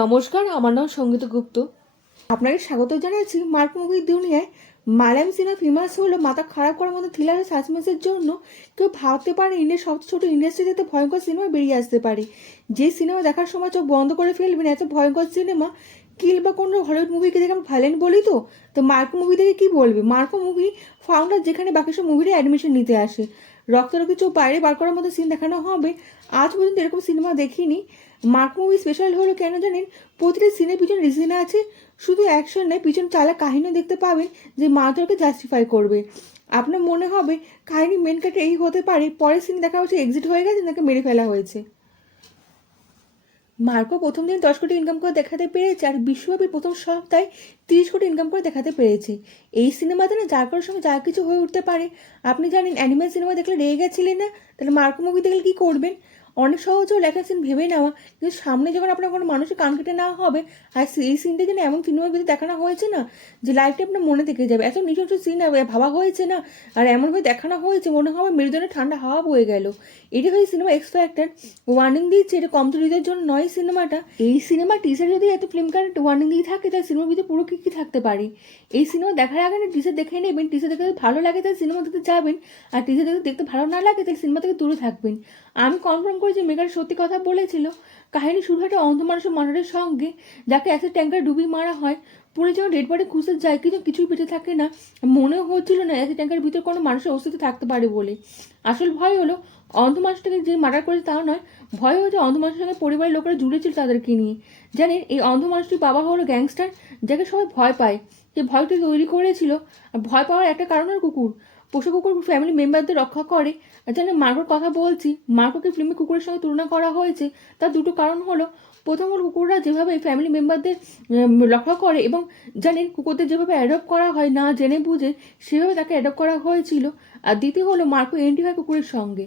নমস্কার, আমার নাম সঙ্গীতা গুপ্ত। আপনাকে স্বাগত জানাচ্ছি মার্ক মুভির দুনিয়ায়। মালায়ালাম সিনেমা ফেমাস হলো মাথা খারাপ করার মতো থ্রিলার ও সাসপেন্সের জন্য। কেউ ভাবতে পারে ইন্ডিয়ার সবচেয়ে ছোট ইন্ডাস্ট্রিতে ভয়ঙ্কর সিনেমা বেরিয়ে আসতে পারে। যে সিনেমা দেখার সময় চোখ বন্ধ করে ফেলবেন, এত ভয়ঙ্কর সিনেমা। কিল বা কোনো হলিউড মুভিকে দেখে আমরা ভাইলেন্ট বলি তো মার্কো মুভি থেকে কি বলবে? মার্কো মুভি ফাউন্ডার যেখানে বাকি সব মুভিরই অ্যাডমিশন নিতে আসে। রক্তারক্তি চোখ বাইরে বার করার মতো সিন দেখানো হবে। আজ পর্যন্ত এরকম সিনেমা দেখিনি। মার্ক মুভি স্পেশাল হলো কেন জানেন? প্রতিটা সিনের পিছনে রিজন আছে। শুধু অ্যাকশন নয়, পিছনে চালা কাহিনীও দেখতে পাবেন যে মারধরকে জাস্টিফাই করবে। আপনার মনে হবে কাহিনী মেন ক্যারেক্টার এই হতে পারে, পরের সিন দেখা হচ্ছে এক্সিট হয়ে গেছে, তাকে মেরে ফেলা হয়েছে। মার্কো প্রথম দিন 10 কোটি ইনকাম করে দেখাতে পেরেছে, আর বিশ্বব্যাপী প্রথম সপ্তাহে 30 কোটি ইনকাম করে দেখাতে পেরেছে। এই সিনেমাতে না যার কারোর সঙ্গে যা কিছু হয়ে উঠতে পারে। আপনি জানেন অ্যানিমেল সিনেমা দেখলে রেগে গেছিলেন না? তাহলে মার্কো মুভি দেখলে কী করবেন? অনেক সহজ হলো একটা সিন ভেবে নেওয়া, কিন্তু সামনে যখন আপনার কোনো মানুষের কান কেটে নেওয়া হবে, আর এই সিনটা যেন এমন সিনেমার ভিতরে দেখানো হয়েছে না যে লাইফটা আপনার মনে থেকে যাবে। এত নিজস্ব সিন ভাবা হয়েছে না, আর এমনভাবে দেখানো হয়েছে মনে হবে মেরুদণ্ডে ঠান্ডা হাওয়া বয়ে গেল। এটি হয়েছে সিনেমা এক্স ফ্যাক্টর। ওয়ার্নিং দিচ্ছে এটা কম চরিত্রের জন্য নয় সিনেমাটা। এই সিনেমা টিজার যদি এত ফিল্মকারের ওয়ার্নিং দিয়ে থাকে, তাহলে সিনেমার ভিতরে পুরো কী কী থাকতে পারে। এই সিনেমা দেখার আগে না টিজার দেখে নেবেন। টিজার দেখে যদি ভালো লাগে তাহলে সিনেমা দেখতে যাবেন, আর টিজার দেখতে ভালো না লাগে তাহলে সিনেমা থেকে দূরে থাকবেন। আমি কনফার্ম করি যে মেগার সত্যি কথা বলেছিল। কাহিনী শুরু হয় একটা অন্ধ মানুষের মার্ডারের সঙ্গে, যাকে অ্যাসিড ট্যাঙ্কারে ডুবিয়ে মারা হয়। পুলিশ যখন ডেড বডি খুঁজতে যায়, কিন্তু কিছুই বেঁচে থাকে না। মনেও হচ্ছিল না অ্যাসিড ট্যাঙ্কারের ভিতরে কোনো মানুষের অস্তিত্ব থাকতে পারে বলে। আসল ভয় হলো অন্ধ মানুষটাকে যে মার্ডার করেছে তাও নয়, ভয় হচ্ছে অন্ধ মানুষের সঙ্গে পরিবারের লোকেরা জুড়েছিল তাদেরকে নিয়ে। জানেন এই অন্ধ মানুষটির বাবা হলো গ্যাংস্টার, যাকে সবাই ভয় পায়। যে ভয়টা তৈরি করেছিল, আর ভয় পাওয়ার একটা কারণ হলো কুকুর। পোষা কুকুর ফ্যামিলি মেম্বারদের রক্ষা করে। আর জানেন মার্কোর কথা বলছি, মার্কোকে ফিল্মে কুকুরের সঙ্গে তুলনা করা হয়েছে। তার দুটো কারণ হলো, প্রথম হলো কুকুররা যেভাবে ফ্যামিলি মেম্বারদের রক্ষা করে, এবং জানেন কুকুরদের যেভাবে অ্যাডপ্ট করা হয় না জেনে বুঝে, সেভাবে তাকে অ্যাডপ্ট করা হয়েছিল। আর দ্বিতীয় হলো মার্কো এন্ট্রি হয় কুকুরের সঙ্গে।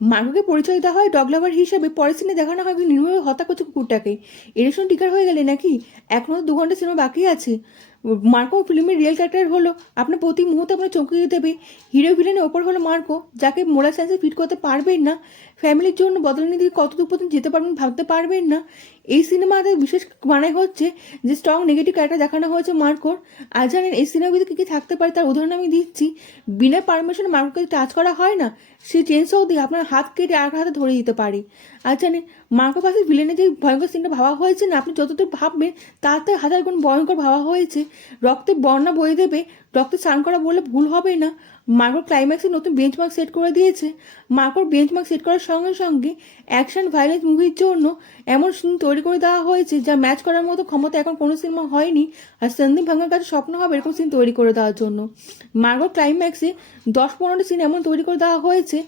মার্কোকে পরিচয় দেওয়া হয় ডগ লাভার হিসেবে, পরের সিনে দেখানো হয় নির্মূলভাবে হত্যা করছে কুকুরটাকে। এর সঙ্গে টিকার হয়ে গেলে নাকি? এখনও 2 ঘন্টা সিনেমা বাকি আছে। মার্কো ফিল্মের রিয়েল ক্যারেক্টার হলো আপনার প্রতি মুহূর্তে আপনার চমকিয়ে দেবে। হিরো ভিলেনের ওপর হলো মার্কো, যাকে মোরাল সায়েন্সে ফিট করতে পারবেন না। ফ্যামিলির জন্য বদলানোর দিকে কত দূর পর্যন্ত যেতে পারবেন ভাবতে পারবেন না। এই সিনেমাতে বিশেষ মানে হচ্ছে যে স্ট্রং নেগেটিভ ক্যারেক্টার দেখানো হয়েছে মার্কোর। আর জানেন এই সিনেমার ভিতরে কী কী থাকতে পারে তার উদাহরণ আমি দিচ্ছি। বিনা পারমিশনে মার্কোকে টাচ করা হয় না, সে চেনসও দিয়ে আপনার হাত কেটে আর হাতে ধরে দিতে পারে। আর জানেন মার্কো পাশে ভিলেনের যে ভয়ঙ্কর সিনটা ভাবা হয়েছে না, আপনি যতদূর ভাববেন তার থেকে 1000 গুণ ভয়ঙ্কর ভাবা হয়েছে। রক্তে বন্যা বয়ে দেবে, রক্তে স্নান করা বললে ভুল হবে না। মার্কোর ক্লাইম্যাক্সে নতুন বেঞ্চমার্ক সেট করে দিয়েছে। মার্কোর বেঞ্চমার্ক সেট করার সঙ্গে সঙ্গে অ্যাকশন ভায়োলেন্স মুভির জন্য এমন সিন তৈরি করে দেওয়া হয়েছে যা ম্যাচ করার মতো ক্ষমতা এখন কোনো সিনেমা হয়নি। আর সন্দীপ ভাঙার কাছে স্বপ্ন হবে এরকম সিন তৈরি করে দেওয়ার জন্য। মার্কোর ক্লাইম্যাক্সে 10-15টা সিন এমন তৈরি করে দেওয়া হয়েছে,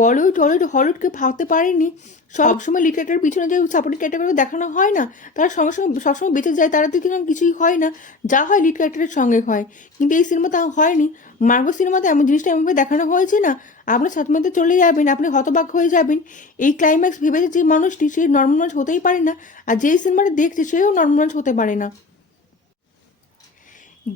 বলিউড টলিউড হলিউডকে ভাবতে পারিনি। সবসময় লিড ক্যারেক্টারের পিছনে যে সাপোর্টিং ক্যারেক্টারকে দেখানো হয় না, তারা সঙ্গে সঙ্গে সবসময় বেঁচে যায়, তারা দিকে কিছুই হয় না, যা হয় লিড ক্যারেক্টারের সঙ্গে হয়। কিন্তু এই সিনেমা তা হয়নি। মার্গো সিনেমাতে এমন জিনিসটা এমনভাবে দেখানো হয়েছে না, আপনার সাথে চলে যাবেন, আপনি হতবাক হয়ে যাবেন। এই ক্লাইম্যাক্স ভেবেছে যে মানুষটি সে নর্মাল মানুষ হতেই পারে না, আর যেই সিনেমাটা দেখছে সেও নর্মাল মানুষ হতে পারে না।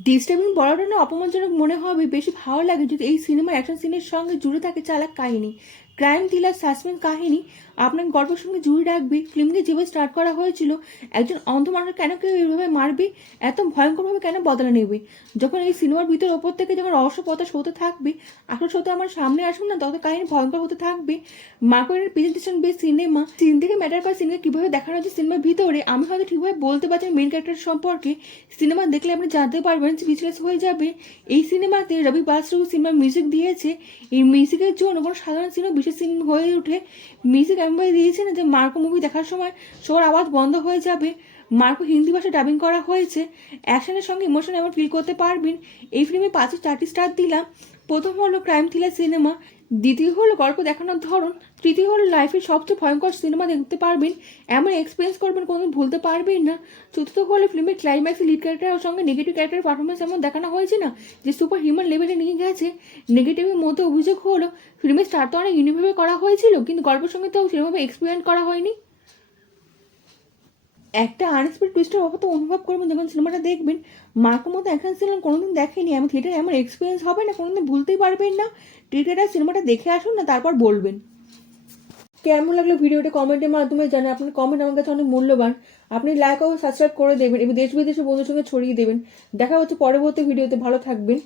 ডিস্টার্বিং বলাটা না অপমানজনক মনে হবে, বেশি ভালো লাগে যদি এই সিনেমার অ্যাকশন সিনের সঙ্গে জুড়ে থাকে চালাক কাহিনী, ক্রাইম থ্রিলার সাসপেন্স কাহিনী আপনার গল্পের সঙ্গে জুড়ে রাখবে। ফিল্মকে যেভাবে স্টার্ট করা হয়েছিল, একজন অন্ধ মানুষ কেন কেউ এইভাবে মারবে, এত ভয়ঙ্করভাবে কেন বদলা নেবে, যখন এই সিনেমার ভিতরে ওপর থেকে যখন রহস্য পথা হতে থাকবে, আসল সত্য আমার সামনে আসুন না, তত কাহিনী ভয়ঙ্কর হতে থাকবে। মার্কোয়ের প্রেজেন্টেশন বেস সিনেমা, সিন থেকে ম্যাটার করে সিনেমা কীভাবে দেখানো হচ্ছে সিনেমার ভিতরে, আমি হয়তো ঠিকভাবে বলতে পারছি মেন ক্যারেক্টার সম্পর্কে। সিনেমা দেখলে আপনি জানতে পারবেন, স্পিচলেস হয়ে যাবে। এই সিনেমাতে রবি বাসু সিনেমার মিউজিক দিয়েছে। এই মিউজিকের জন্য কোনো সাধারণ সিনেমা বিশেষ সিন হয়ে ওঠে। মিউজিক এমনভাবে দিয়েছে না যে মার্কো মুভি দেখার সময় সবার আওয়াজ বন্ধ হয়ে যাবে। মার্কো হিন্দি ভাষায় ডাবিং করা হয়েছে। অ্যাকশনের সঙ্গে ইমোশন এমন ফিল করতে পারবেন। এই ফিল্মে 5-4টি স্টার দিলাম। প্রথম হলো ক্রাইম থ্রিলার সিনেমা, দ্বিতীয় হলো গল্প দেখানোর ধরন, তৃতীয় হলো লাইফের সবচেয়ে ভয়ঙ্কর সিনেমা দেখতে পারবেন, এমন এক্সপিরিয়েন্স করবেন কোনোদিন ভুলতে পারবেন না। চতুর্থ হলো ফিল্মের ক্লাইম্যাক্সে লিড ক্যারেক্টারের সঙ্গে নেগেটিভ ক্যারেক্টারের পারফরমেন্স এমন দেখানো হয়েছে না যে সুপার হিউম্যান লেভেলে নিয়ে গেছে। নেগেটিভের মধ্যে অভিযোগ হলো ফিল্মের স্টার তো অনেক ইউনিকভাবে করা হয়েছিল, কিন্তু গল্পের সঙ্গে তো সেরকমভাবে এক্সপেরিমেন্ট করা হয়নি। একটা আনএক্সপেক্টেড টুইস্টের অবস্থা অনুভব করবেন যখন সিনেমাটা দেখবেন। মার্কোর মতো অ্যাকশন সিনেমা কোনোদিন দেখেনি, এমন থিয়েটারে এমন এক্সপিরিয়েন্স হবে না, কোনোদিন ভুলতেই পারবেন না। থিয়েটারে সিনেমাটা দেখে আসুন না, তারপর বলবেন। কেমন লাগলো ভিডিওটা কমেন্টের মাধ্যমে জানান। আপনার কমেন্ট আমার কাছে অনেক মূল্যবান। আপনি লাইক ও সাবস্ক্রাইব করে দেবেন এবং দেশ বিদেশে বন্ধুর সঙ্গে ছড়িয়ে দেবেন। দেখা হচ্ছে পরবর্তী ভিডিওতে। ভালো থাকবেন।